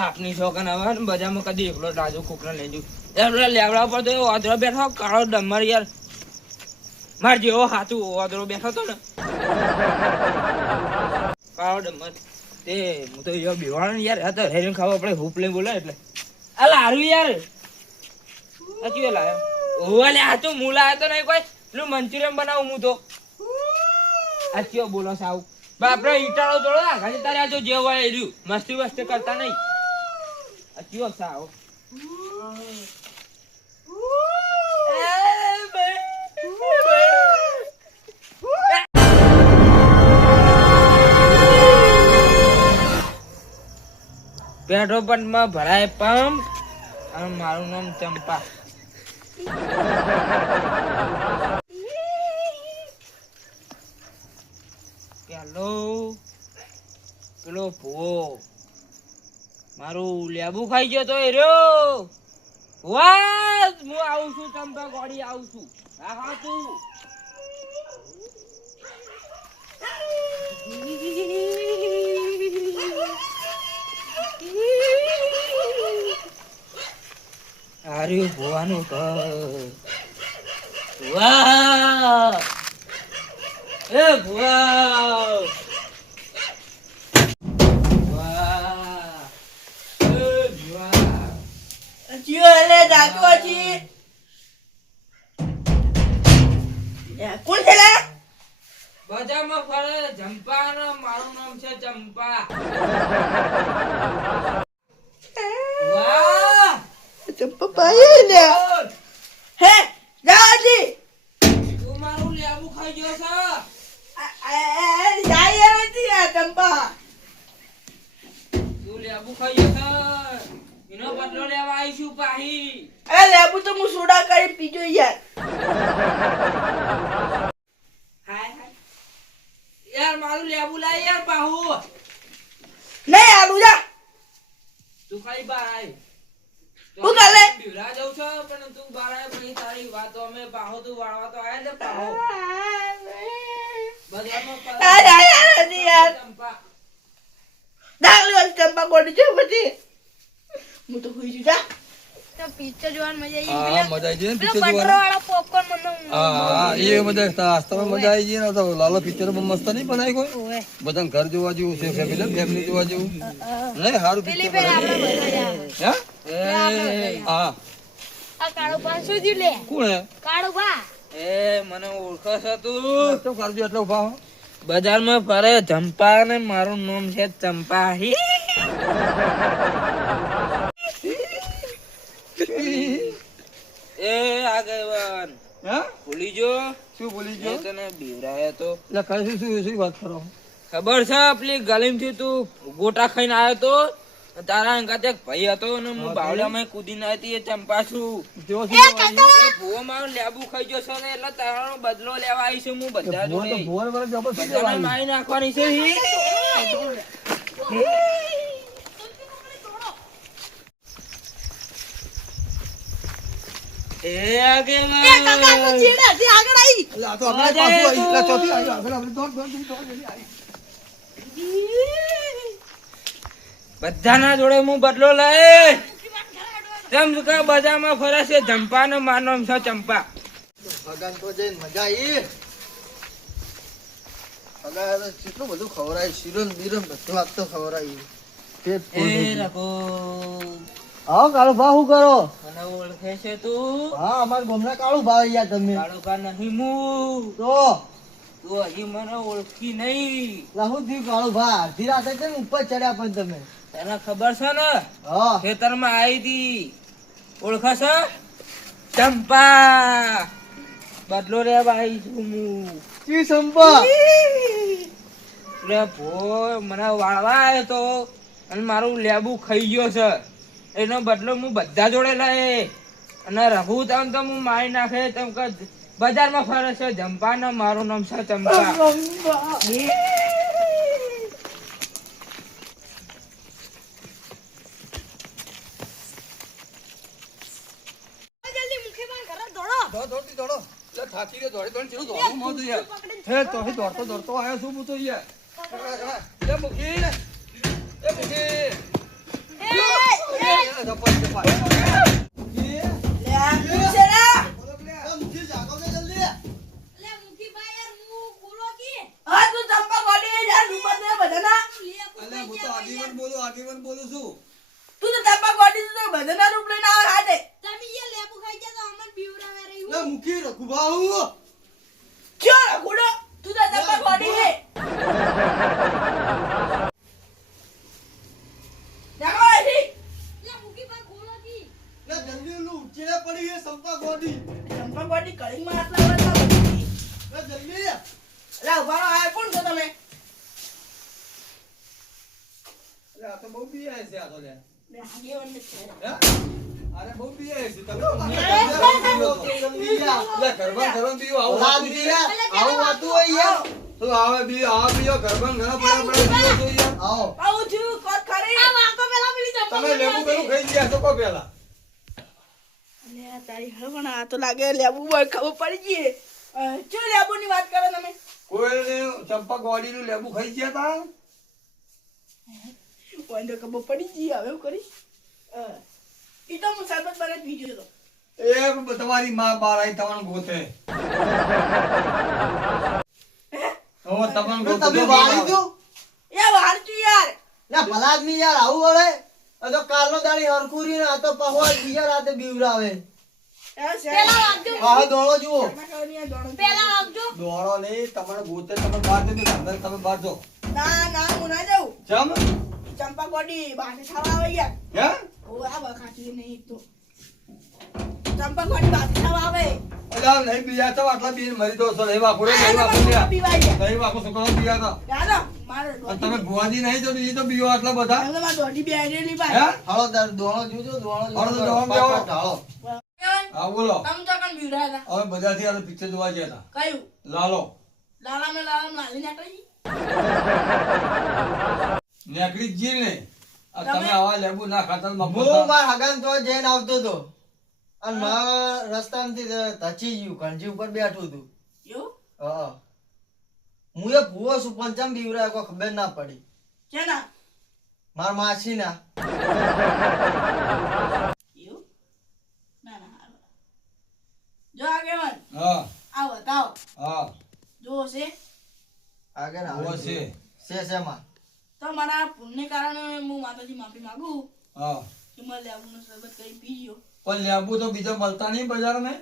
બાપની છોકન હવે બજારમાં કદી એકલો રાજુ કુકરા લઈ જુ લેવડા પર તો ઓદરો બેઠો કાળો ડમર યાર માર જેવો હાથું ઓદરો બેઠો તો ને કાળો ડમર તે હું તો યો બીવાણ યાર આ તો હેરીને ખાવા આપણે હૂપ લઈ બોલે એટલે આ લારું યાર આ ચીયો લાયો ઓલે આ તો હું લાયો તો નહીં કોઈ પેલું મંચુરિયન બનાવું હું તો આ ચીયો બોલો સાવ બાપરે ઈટાળો તોડો આઘાજી તારે આ જો જે હોય એ રહ્યું મસ્તી વસ્તી કરતા નહીં આ ચીયો સાવ પેટ્રોલ પંપ માં ભરાય પંપ અને મારું નામ ચંપા હેલો પેલો ભૂવો મારું લેબુ ખાઈ ગયો તો એ રહ્યો વાહ હું આવું છું ચંપા ગોળી આવું છું હા તું અરે ભુવાનું ઘર વાહ એ ભુવા વાહ એ ભુવા જીઓ લે ડાકો છી કોણ છે લે બજારમાં ફરે ચંપા ને મારું નામ છે ચંપા વાહ ચંપા પાયે લે હે જાજી તું મારું લેબુ ખાઈ ગયો છે જાય નથી આ ચંપા તું લેબુ ખાઈ ગયો છે એનો બદલો લેવા આવીશું પાહી એ લેબુ તો હું સોડા કરી પીજો યાર હાય હાય યાર મારું લેબુ લાય યાર પાહુ નહીં આલુ જા તું ખાલી બાર આય હું કાલે બિવરા જાઉં છો પણ તું બાર આય પછી તારી વાતો અમે પાહો તું વાળવા તો આયા ને પાહો બજારમાં યાર ચંપા ડાગલો ચંપા કોડી છે પછી હું તો હોઈ જુ જા પિક્ચર જોવાની મજા હા મજા આવી ગઈ ને પેલો પિક્ચર બટરો જોવાની વાળો પોપકોર્ન મને હા એ મજા નાસ્તામાં મજા આવી ગઈ ને તો લાલો પિક્ચર મસ્ત નહીં બનાવી કોઈ ઓએ બધા ઘર જોવા જેવું છે ફેમિલી જોવા જેવું નહીં સારું પેલી પિક્ચર બેન આપણે બધા હા આ કાળો પા શું થયું લે કોણ હે કાળો પા એ મને ઓળખો છો તું તો કરજો એટલે ઉભા હો બજારમાં ફરે ચંપા ને મારું નામ છે ચંપા એ આગેવાન હા ભૂલી જો શું બોલી મેં ગયો તને બીવરાયો તો એટલે કઈ શું વાત કરો ખબર છે પેલી ગલીમથી તું ગોટા ખાઈને આવ્યો તો તારા અંગાતે એક ભાઈ હતો ને હું બાવડામાં કૂદીને આવી એ ચંપા છું તેઓ ભૂવો મારો લેબુ ખાઈ ગયો છે ને એટલે તારો બદલો લેવા આવી છું હું બધા જોડે બધાને મારી નાખવાની છે એ આગેવાન આગળ આવી બધાના જોડે હું બદલો લઈ તેમ કે બજારમાં ફરે છે ચંપા ને મારો નામ છે ચંપા ભગવાન તો જઈને મજા આવી ભગવાન કેટલું બધું ખવડાય શીરમ બીરમ બધું આજ તો ખવડાય પેટ એ રઘુ હા કાળુ ભા શું કરો મને ઓળખે છે તું હા અમાર ગામના કાળુ ભા યાર તમે કાળુકા નહીં હું તો તું હજી મને ઓળખી નહીં રાહુ દી કાળુ ભા અડધી રાતે કેમ ઉપર ચડ્યા પણ તમે તને ખબર છે ને હા ખેતરમાં આવી હતી ઓળખે છે ચંપા બદલો લેવા આવી છું હું કી સંપા લે ભો મને વાળવા આવ્યો તો અને મારું લેબુ ખાઈ ગયો છે એનો બદલો હું બધા જોડે લઈ અને રઘુ તમ તો હું મારી નાખે તમ કે બજારમાં ફરે છે ચંપા ને મારું નામ છે ચંપા જલ્દી મુખે માં ઘરે દોડો દોડતી દોડો લે થાકી ગયો દોડી દોડી ચેવું દોડું મો તો યાર હે તો હે દોડતો આયો છું હું તો યાર લે મુખી એ મુખી એ લે આ પૂછેરા લે મુખીભાઈ યાર હું બોલો કે હા તું ચંપા ગોડી જા રૂપા દે બધાના આગેવાન બોલું છું. તું તો ચંપા ગોડી તો બધાના રૂપ લઈને આવ હાડે તમે એ લેબુ ખાઈ ગયા તો અમને બીવરાવે રહ્યું લે મૂકી રઘુભાઉ. ક્યો રખુડો તું તો ચંપા ગોડી હે જાગો આજી લે મુખીભાઈ બોલો કે લે જલ્દી ઓલું ઉચેડે પડી છે સંપા ગોડી. ચંપા ગોડી કળીમાં આટલા વાળા બધી લે જલ્દી. લા ઉભારો આય કોણ છો તમે લે આ તો બહુ પીએ છે આ તો લે. લે આગેવાન ને છે હે? અરે બહુ પીએ છે તમે. જલ્દી જા. લે ગરબા પીવો આવું લાગ હતું દીયા. છે. આવું વાતું હોય યાર. તો આવે બી આ પીઓ ગરબા ઘણા પડ્યા પીવો તો યાર. આવો. આવું થયું કોટ ખરી આ વાકો પેલા પેલી ચંપા તમે લેબુ પેલું ખાઈ ગયા તો કો પેલા. અલે આ તારી હળવણ આ તો લાગે લેબુ બોય ખબર પડી ગઈ ચો લેબુ ની વાત કરો તમે કોઈને ચંપા ગોડી નું લેબુ ખાઈ ગયા તા. ઓય તો ખબર પડી ગઈ હવે હું કરીશ ઈ તો હું સરબત બને પી ગયો તો એ તમારી માં બાર આઈ તમને ગોતે. ઓ તમને ગોતે. તમે વાળી દો. એ વારચી યાર લે ભલા આદમી યાર આવું વળે. આ તો કાલનો દાડી હરકુરી ને આ તો પહોંચ બીજા રાતે બીવરાવે. એ છે પેલા વાગજો આવો દોડો જુઓ. પેલા વાગજો દોડો નહીં તમને ગોતે તમે બહાર જજો અંદર તમે બહાર જો. ના ના હું ના જાઉં ચમ ઈ ચંપા ગોડી બાસે ખાવા આવે યાર હે ઓ આ બખાતી નહીં તો ચંપા ગોડી બાસે ખાવા આવે અલા નહીં બીજા તો આટલા બી મરી દો છો નહીં વાપરો નહીં વાપરો પીવાય યાર નહીં વાપરો છોકરો બીજા તો દાદા મારે અને તમે ભુવાજી નહીં તો બીજી તો બીઓ આટલા બધા તમે માર દોડી બે આઈડી હે ભાઈ હાલો દોડો જોજો દોડો હાલો તો જોજો. દોડો બેહો. પાટ હાલો. હા બોલો તમે તો કણ બીવડા હતા હવે બધાથી આ પિક્ચર જોવા ગયા હતા કયું લાલો લાલા ને લાલી નાખી નેકડી જી ને આ તમે- તમે આવા લેબુ ના ખાતા હું માર હગાન તો જઈને આવતો તો અને મારા રસ્તામાંથી ધચી ગયું કણજી ઉપર બેઠું હતું. એવું હા. હું એ ભૂવો છું પણ ચમ બીવરાય કોઈ ખબર ના પડી. છે ના માર માસી ના એવું ના ના હાલો. જો આગેવાન હા આ બતાવો હા જો છે આગળ ભુવો આવે છે શેમાં તો મારા પુણ્ય કારણે હું માતાજી માફી માંગુ હા કે મેં લેબુનો શરબત કરી પી ગયો પણ લેબુ તો બીજા મળતા નહીં બજાર में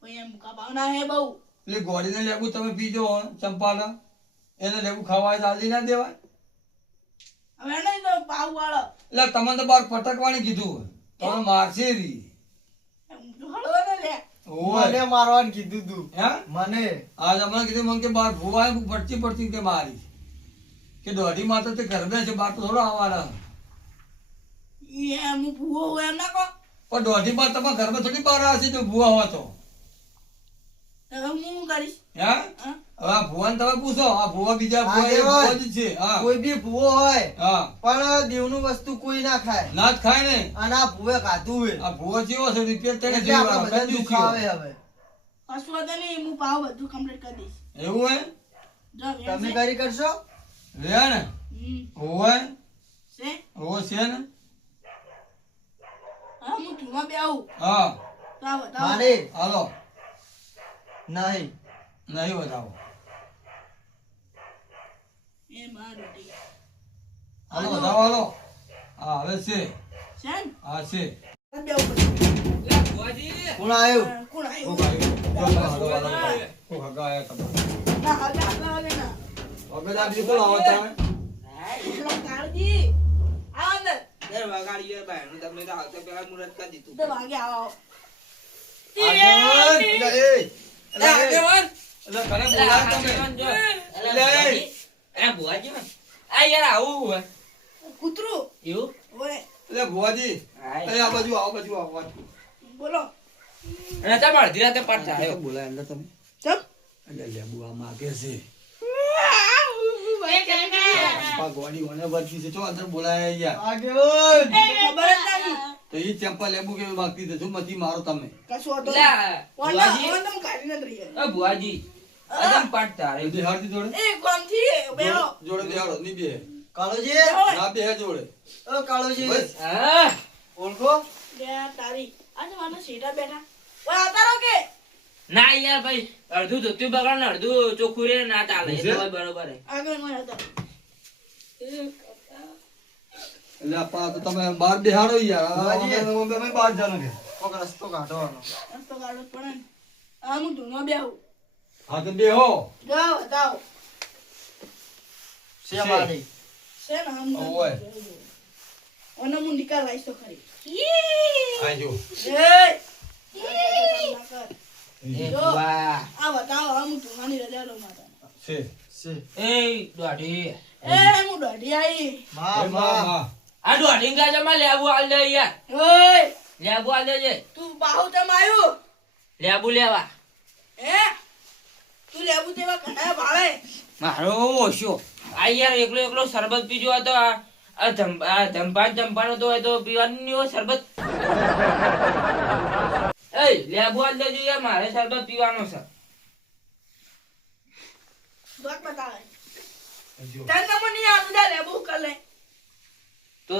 પછી એમ મુકા ભાવના હે બહુ પેલી ગોળીને લેબુ તમે પીજો ચંપાના એને લેબુ ખાવા ચાલી ના દેવાય હવે નહીં તો પાવ વાળો એટલે તમને તો બાર પટકવાની કીધું તમે મારશે રી હળવો ને લે મને ઓય મારવાનું કીધું તું હે મને આજ હમણાં કીધું મને કે બાર ભુવાય પડતી પડતી કે મારી કે દોઢી માતા તે ઘર બે છે બાર તો થોડો આવવાના ઈ એમ હું ભૂવો હું એમ ના કહો પણ દોઢી બાર તમારા ઘરમાં થોડી બાર આવશે તો ભુવા હોય તો હવે હું શું કરીશ હે હા? હવે આ ભુવાને તમે પૂછો આ ભુવા બીજા ભુવા એ આગેવાન. ભુવા જ છે હા કોઈ બી ભૂવો હોય હા પણ દેવનું વસ્તુ કોઈ ના ખાય ના જ ખાય ને અને આ ભૂવે ખાધું હોય આ ભુવો જેવો છે રિપેર તેને એટલે આપણે બધા જેવો દુઃખ આવે હવે. કશું વાંધો નહીં હું પાવ બધું કમ્પ્લીટ કરી દઈશ એવું હે જો એમ તમે છે? કરી કરશો રે ને હોવે છે હોવે છે ને હા હું ધૂમાં બે આવું હા તો આ બતાવો મારે હાલો નહીં નહીં બતાવો એ મારું ટી. હાલો બતાવો હાલો હા હવે છે છે ને હા છે બે આવું બધું. કોણ આવ્યું કોણ આવ્યું? કોક આવ્યું. જો તમે હાલો, હાલો. કોક હગા આયા તમે. ના હવે આટલા વાગે ના હવે આ બીજું કોણ આવો તમે? પેલો કાળજી આવો અંદર તો વાગે આવો આગેવાન! એટલે એ! એટલે ઘરે બોલાવો તમે. કૂતરું ઓય એટલે ભુવાજી, એ આ બાજુ આવો, બાજુ આવો, બાજુ. બોલો બોલાય અંદર તમે. ચમ એટલે લેબુ આ માગે છે. ભાઈ કેમ કે ચંપા ગોળી મને વર્તી છે. ચો અંદર બોલાય યાર. આગેવાન ખબર જ નહીં તો ઈ ચંપા લેબુ કેવી માંગતી છે? શું મતી મારો તમે? કશું હતો બુઆજી. તમે કાઢી નથી રહી બુઆજી અદમ પાડતા રે બધી હારતી જોડે? એ કોમથી બેહો જોડે બેહાડો, ની બેહે. કાળુજી ના બેહે જોડે. ઓ કાળુજી બસ. હા ઓળખો લે તારી આજે મને સીધા બેઠા ઓય આવતા રહો કે ના યાર ભાઈ અડધું ધોતું બગાડ ને અડધું ચોખ્ખું રે ના ચાલે એ તો ભાઈ બરોબર હે આગળ મને આવતા એટલે આપા તો તમે બહાર બેહાડો યાર ભુવાજી. અમે બહાર જાણો કે કોક રસ્તો કાઢવાનો રસ્તો કાઢવો જ પડે ને આ હું ધૂનો બેહું હા તો બેહો જાઓ જાઓ છે મારી છે ને આમ ઓય. ઓને હું નિકાલ લાવીશ તો ખરી આજો એ એ વાહ આ બતાવો આ હું ધૂનાની રજા લઉં માતા છે છે એ દોઢી એ હું દોઢી આવી માં એ માં માં આ દોઢી ગાજે માં લેબુ આલ દે યાર ઓય લેબુ આલ દેજે તું બાહુ તમ આવ્યું લેબુ લેવા હે તું લેબુ તેવા ઘણા ભાળે મારો ઓછો આ યાર એકલો એકલો શરબત પીજો હતો આ જંપાનો તો હોય તો પીવાનું નહીં હોય શરબત એ લેબુ આલ દેજો યાર મારે શરબત પીવાનો છે દોત બતાવે આજો તને નમો નહીં આવતું જા લેબુ કર લે તો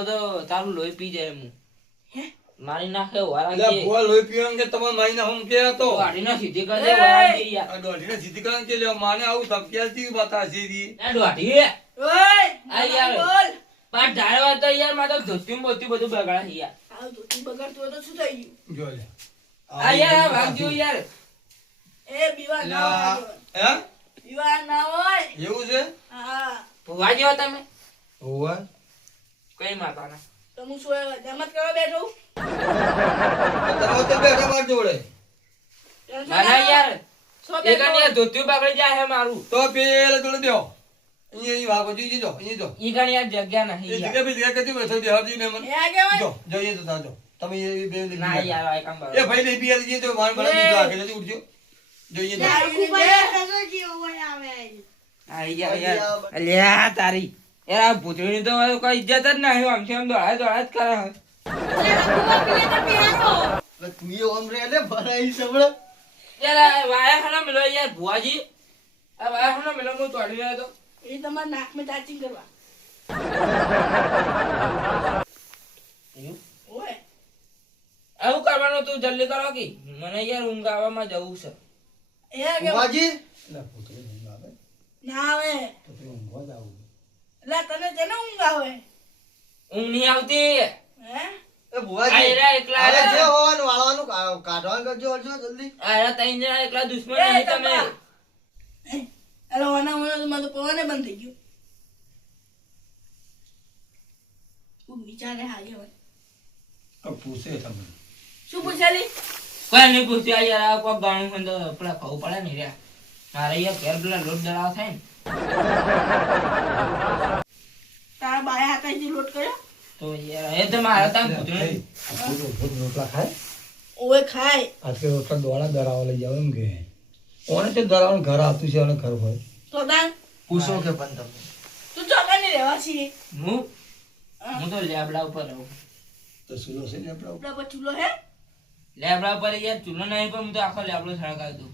તારું લોહી પી જાય હું હે મારી નાખે વાળા એટલે કે ભુવા લોહી પીવાનું કે તમારે માઈને હમ કે હતો દોઢીને સીધી કરી દે વાળા કે યાર આ દોઢીને સીધી કારણ કે લ્યો માને આવું ધબક્યાથી બતાશે દી એ દોઢી ઓય આ યાર. બોલ પાછ ઢાળવા તો યાર મારે તો ધોતિયું બોતિયું બધું બગાડે યાર આ ધોતી બગાડતું હોય તો શું થઈ ગયું જો લે આ યાર આ ભાગ્યું યાર એ બીવા ના હોય હે બીવા ના હોય એવું છે હા ભુવા જેવા તમે ઓય કઈ માતાના તો હું શું જમત કરવા બેઠો તમે તો બેઠા માર જોડે ના ના યાર સો એ કાને યાર ધોતિયું બગડી જાય હે મારું તો પેલા જોડે બેહો અહીંયા વાગો જોઈ જો અહીંયા જો ઈ કાને યાર જગ્યા એ નહીં યાર જગ્યા બી જગ્યા કદી બેઠો દે હરજી મેમન એ આગે હોય જો જોઈએ તો તાજો તમે એ બે લઈ ના યાર આ કામ એ બરાબર ભાઈ લઈ બી આવી તો માર બળા બીજો આગે જલ્દી ઉઠજો જોઈએ તો આ યાર અલ્યા તારી યાર આ ભૂતળીની તો હવે કોઈ ઇજ્જત જ નહીં આમથી આમ દોડા દોડા જ કરે હવે. એટલે તું એ ઓમ રે ને ભરાઈ સબળ યાર આ વાયા ખાના મેલો યાર ભુવાજી આ વાયા ખાના મેલો હું તોડી રહ્યો હતો એ તમારા નાક માં ચાચિંગ કરવા ઓય આવું કરવાનું તું જલ્દી કરો કે મને યાર ઊંઘ આવવામાં જવું છે એ આગે ભુવાજી એટલે પુત્ર નહીં આવે ના આવે તો તે ઊંઘવા જ આવું એટલે તને જેને ઊંઘ આવે ઊંઘ નહીં આવતી હે એ ભુવાજી આ એરા એકલા હવે જે આયા. હોવાનું વાળવાનું કાઢવાનું કરજો હરજો જલ્દી આ એરા ત્રણ જણા એકલા દુશ્મન એ નહીં તમે તપા. અરે ઓના માં તો પવને બંધ થઈ ગયું તું વિચારે હારી હવે તો પૂછે તમને શું પૂછેલી કોઈ નહીં પૂછ્યું આ યાર આ કોક ગાણું હોય તો પેલા ખાવું પડે ને યાર મારે યાર ઘેર પેલા લોટ દળાવ થાય ને તારા બાયા હાથાથી લોટ કર્યો તો યાર એ તો મારે ત્યાં ભૂતળીનું રોટલા ખાય ઓય ખાય આજકે રોટલા દોડા દરાવા લઈ જાવ એમ કે ઓને તે દરાવાનું ઘર આવતું છે અને ઘર હોય તો દાન પૂછો કે પણ તમે તું ચોકાની રહેવા છીએ હું તો લેબડા ઉપર રહું તો સુલો છે ને આપડા આપડા પર ચૂલો હે લેબડા ઉપર યાર ચૂલો નહીં પણ હું તો આખો લેબડો સળગાવી દઉં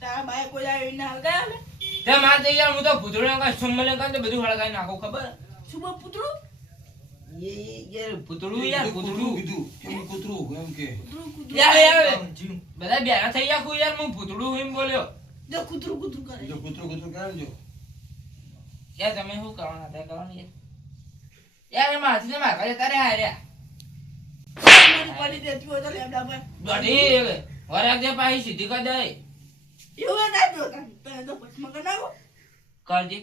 તારા બાય કોઈ આવી ના હળગાયા ને તે મારે તો યાર હું તો ભૂતળીનો કાંઈ સુમલે કાંઈ તો બધું સળગાવી નાખું ખબર શું બહુ પૂતળું એ યાર ભૂતળું યાર ભૂતળું કીધું કેમ કૂતરું એમ કે કૂતરું કૂતરું યાર યાર બધા બેરા થઈ ગયા યાર હું ભૂતળું એમ બોલ્યો જો કૂતરું કૂતરું કરે જો કૂતરું કૂતરું કરે જો યાર તમે શું કરવાના હતા કરવાનું યાર યાર એમાં હાથથી મારા ઘરે તારે હાર્યા મારી પડી દેતી હોય તો લેબડા પર દોઢી વરાક દે પાછી સીધી કરી દે એવું ના જો તને તો ભસ્મ કરી નાખો કરજી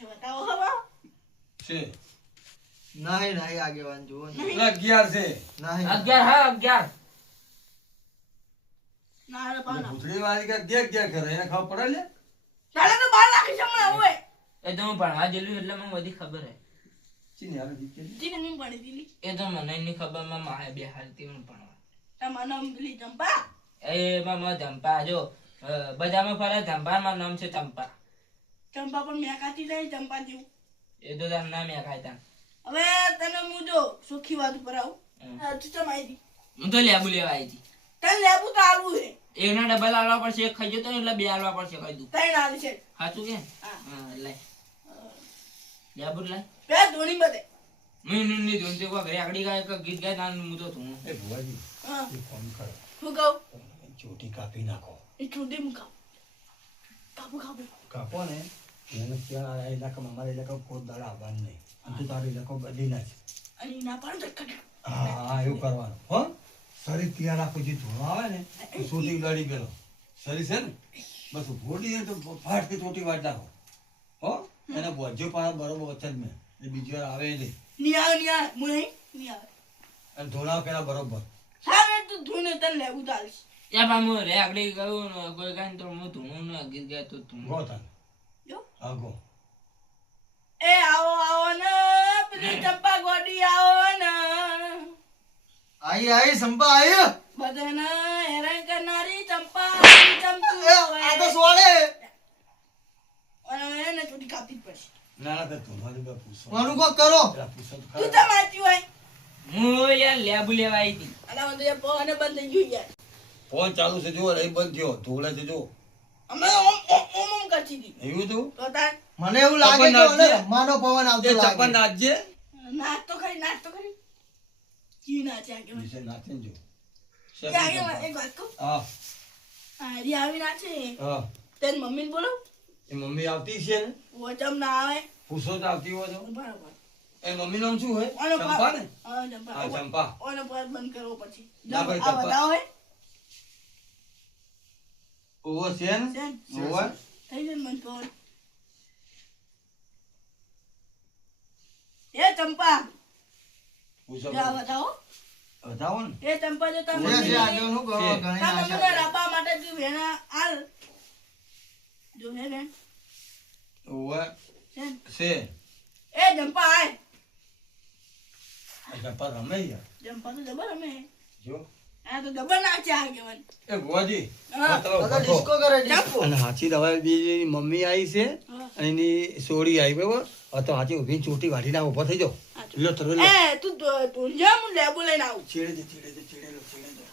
એ બતાવો હવે છે નહીં નહીં આગેવાન જુઓ ને. એટલે 11 છે નહીં 11 હા 11 ના રે પાના ભૂતળી વાળી કે દેખ દેખ કરે એને ખબર પડે લે તારે તો બાર રાખી છે હમણાં હોય એ તો હું ભણવા જેલું એટલે મને બધી ખબર હે ચીની હારે દીકરી જીને નહીં પડી દીલી એ તો મને ની ખબર માં મારે બે હાલતી હું ભણવા તમારું નામ પેલી ચંપા એમાં ચંપા જો બજારમાં ફરે ચંપા મારું નામ છે ચંપા ચંપા પણ મેં કાચી જાય ચંપા જેવું એ તો તારું નામ યા ખાય હવે તને હું જો સુખી વાત ઉપર આવું તું ચમ આવી હતી હું તો લેબુ લેવા આવી હતી તને લેબુ તો આલવું છે એકના ડબલ આલવા પડશે એક ખાઈ જતો એટલે બે આલવા પડશે કહી દઉં તઈ આલી છે સાચું કે હા. હા લે લેબુ લાય પેલા ધોની બધે મેં ની જોનતે કો ઘરે આગળી ગાય કે ગીત ગાય નાન હું તો તું એ ભુવાજી હા એ ફોન કરો હું કહું ચોટી કાપી નાખો એ ચૂંટી મુકાવ કાબુ કાબુ કાપો ને એને ત્યાં આ ઇલાકામાં અમારા ઇલાકામાં કોઈ દાડા આવવાનું નહીં અને તું તારો ઇલાકો બદલી નાખ અને ના પાડો તો કટ હા એવું કરવાનું હો શરીર તૈયાર રાખો જે ધોળો આવે ને તો ચોટી લડી ગયેલો શરીર છે ને બસ ભોડી તો ફાટ કે ચોટી વાટ નાખો હો એને બોજો પાડો બરોબર વચ્ચે જ મેં એ બીજી વાર આવે નહીં ની આવે હું નહીં આવે અને ધોળા પેલા બરોબર સામે તું ધોને તને લેવું ચાલીશ યા પા હું રે આગળી ગયું ને કોઈ ગાય તો હું તું ને ગીત ગાય તો તું ગો તાન જો હા ગો એ આવો આવો ને પેલી ચંપા ગોડી આવો ને આઈ સંપા આઈ બધાને હેરાન કરનારી ચંપા ચમચું આ તો સોળે અને એને થોડી કાપી જ પડશે ના ના તો મારી બા પૂછો મારું કોક કરો પેલા પૂછો તો તું ખરા. તો માચી હોય હું યાર લેબુ લેવા આવી હતી અને મને તો પવને બંધ થઈ ગયું યાર ફોન ચાલુ છે જો રહી બંધ થયો ધોળે છે જો અમે ઓમ કરતી હતી એવું તું તો તાર મને એવું લાગે ચપ્પલ કે નાખજે. મને રમવાનો પવન આવતો એ ચપ્પલ લાગે નાખજે નાચ તો ખરી કી નાચે આગે મને નીચે નાચે ને જો આગે એક વાત કહું હા હારી આવી નાચે હા તેન મમ્મીને બોલો એ મમ્મી આવતી છે ને વચમ ના આવે પૂછો તો આવતી હોય તો બરાબર એ મમ્મી નામ શું હોય ઓનો ચંપા ને હા ચંપા હા ચંપા ઓનો પર બંધ કરવો પછી ના ભાઈ, આ ચંપા. બધા હોય ઓવો છે ને સેન ઓવો થઈ જન મન કહો એ ચંપા પૂછો જા બતાવો બતાવો ને એ ચંપા જો તમે છે આગળનું કરો છે. ઘણી તમે આશા મને છે. રબા માટે તું વેણા આલ જો હે ને ઓવો સેન છે એ ચંપા આય આ ચંપા રમે યાર ચંપા તો જબર અમે જો આ તો જબર નાચે આગે મને એ ભુવાજી હા. બતાવો, આ તો બતાવો. ડિસ્કો કરે ડિસ્કો અને હાચી દવા બીજી મમ્મી આવી છે અને એની સોડી આવી બરાબર હવે તો હાચી ઊભી ચોટી વાઢીને ઉભો થઈ જાઓ લો તરો લો એ તું તું જા હું લેબુ લઈને આવું છેડે દે છેડે દે છેડે લો છેડે દે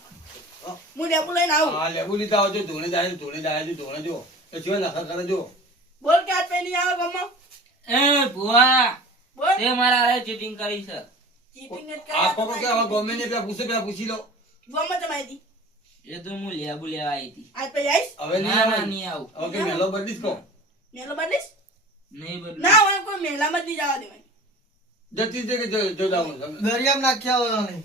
હું લેબુ લઈને આવું હા લેબુ લીધા આવજો ધોણે જાય ધોણે જો એ જો નખા કરે જો બોલ કે આજ પેલી આવે ગમો એ ભુવા બોલ તે મારા હારે ચીટિંગ કરી છે ચીટિંગ જ આ કરે કોકો કે હવે ગમે ને પેલા પૂછી લો ગમો જમાઈ એ તો હું લેબુ લેવા આવી હતી આજ પે આઈશ હવે નહીં ના ના આવે નહીં આવું હવે કે મેલો બદલીશ કહો મેલો બાડીશ નહીં બદલું ના હોય કોઈ મેલામાં જ નહીં જવા દેવાય જતી છે કે જો જાવ દરિયામાં નાખ્યા હોય નહીં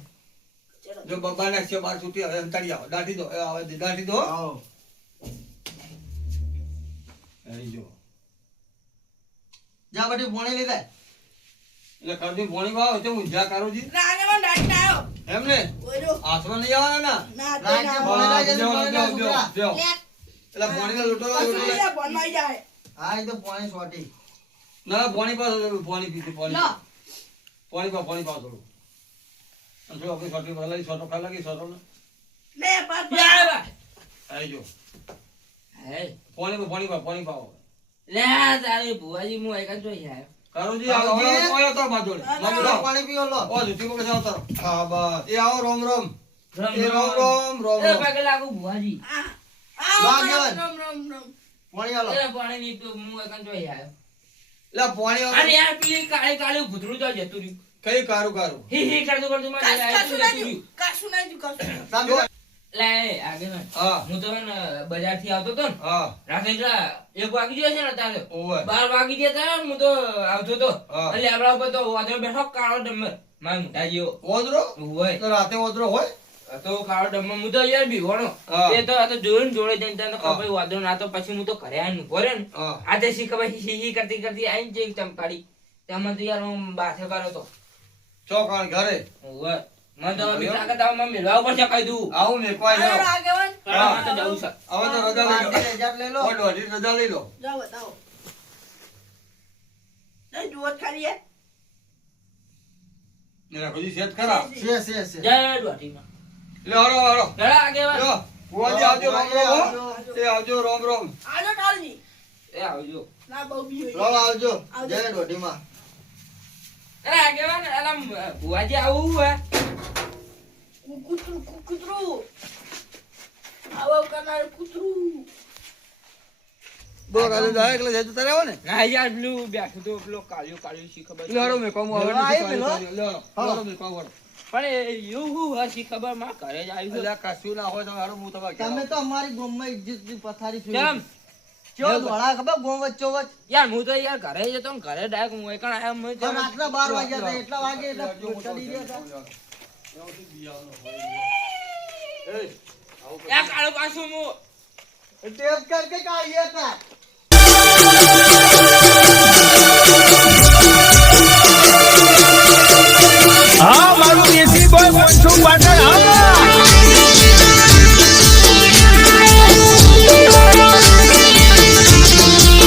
ચલો જો બબ્બા નાખશે બાર છૂટી હવે અંતાડી આવો દાટી દો એ આવે દાટી દો આવો અહીં જો જા બધી પોણી લીધા એટલે કરજી ભોણી વાવ તો ઊંઝા કારોજી ના આગે મને ડાટ આવ્યો એમ ને ઓજો હાથમાં નહીં આવવાના ના તો રાત ના કે હોય. ભોણી લાગે છે, ભોણી લાગે છે, છોકરા. જો લે એટલે ભોણીને લૂંટો કશું નહીં, આ ભણમાં આઈ જાય હા એ તો પોણી સોટી ના ભોણી પાસ ભોણી પીધી લો ભોણી પાસ થોડું અને થોડું આપણે સોટી પર લઈ સોટો ખાઈ લાગી સોટો ને લે પાસ યા બા. આવી જો હે ભોણી પાવો લે તારી ભુવાજી હું એક જ જોઈ આવ્યો કારોજી આવો ઓયો તો બાજોડે લો, પાણી પીઓ લો ઓ જુતી પકડે જાવ તારો હા બસ એ આવો રોમ રોમ રામ એ રોમ રોમ રોમ એ રોમ પગે લાગુ ભુવાજી આ લાગે. રમ રમ રમ પોણી આલો એ પાણી ની તો હું એક જ જોઈ આવ્યો લે ભોણી અને આવે યાર પેલી કાળી કાળી ભૂતરું તો જતું રહ્યું કઈ કારું હી હી કરતું મારે કશું જતું કશું રહ્યું નહીં કશું નહીં સાંભળો. લે આગળ હા હું તો બજાર થી આવતો તો ને હા રાતે એટલા 1 વાગી ગયો છે ને તારે ઓવે 12 વાગી ગયા તા હું તો આવતો તો હા. એટલે આપડા ઉપર તો વાદળ બેઠો કાળો ડમર માર મોટા જેવો ઓદરો હોય તો રાતે ઓદરો હોય આ તો કાળો ડમર હું તો યાર બીવાણો હા. એ તો આ તો જોયું ને જોડે જઈને તને હા. ખબર વાદળ ના તો પછી હું તો ઘરે આવીને ઉભો રહ્યો ને હા આ તે શી ખબર હી હી કરતી કરતી આવીને જે ચમકાડી તેમાં તો યાર હું બાથે કર્યો તો ચોકણ ઘરે હોય મને તો બીક લાગે તો મને મેળવા ઉપર છે કહી દઉં આવું મેકવાય જાવ આ આગેવાન હા તો જવું છે હવે તો રજા લઈ લો 15,000 લઈ લો ઓ દોઢી રજા લઈ લો જાઓ બતાવો નહીં જુઓ જ ખાલી હે એના પછી સેટ ખરા છે જય દ્વાટીમાં લે હરો હરો જરા આગેવાન લો ભુવાજી આવજો રોમ રોમ હો. એ આવજો રોમ રોમ આજો કાળજી એ આવજો ના બહુ બી લો હોય આવજો આવજો. જય દોઢીમાં અરે આગેવાન અલા ભુવાજી આવું હે કૂતરું આવો કરનાર કૂતરું બોલો કાલે ડાયરેક્ટ એટલે જતો તારે આવો ને ના યાર પેલું બેઠું તો પેલો કાળિયું શી ખબર છે. લેવડો મેં કામ આવે લેવડો આવ્યો પેલો? લેવડો મેં કામ આવે પણ એવું હું હશી ખબર માં ઘરે જ આવ્યું એટલે આ કશું ના હોય તો હારું હું તમારે કહેવા તમે તો અમારી ગોમમાં ઇજ્જતની પથારી કેમ ફેરવી. કેવો ધોળા ખબર ગોમ વચ્ચો વચ્ચ. યાર હું તો યાર ઘરે જતો ને ઘરે ડાયરેક્ટ હું એકણ આયા મેં તો રાતના 12 વાગ્યા હતા, એટલા વાગે એટલે ચડી ગયા હતા. યા કાળો પાછું હું ટેપ કર કે કાઢીએ હતા.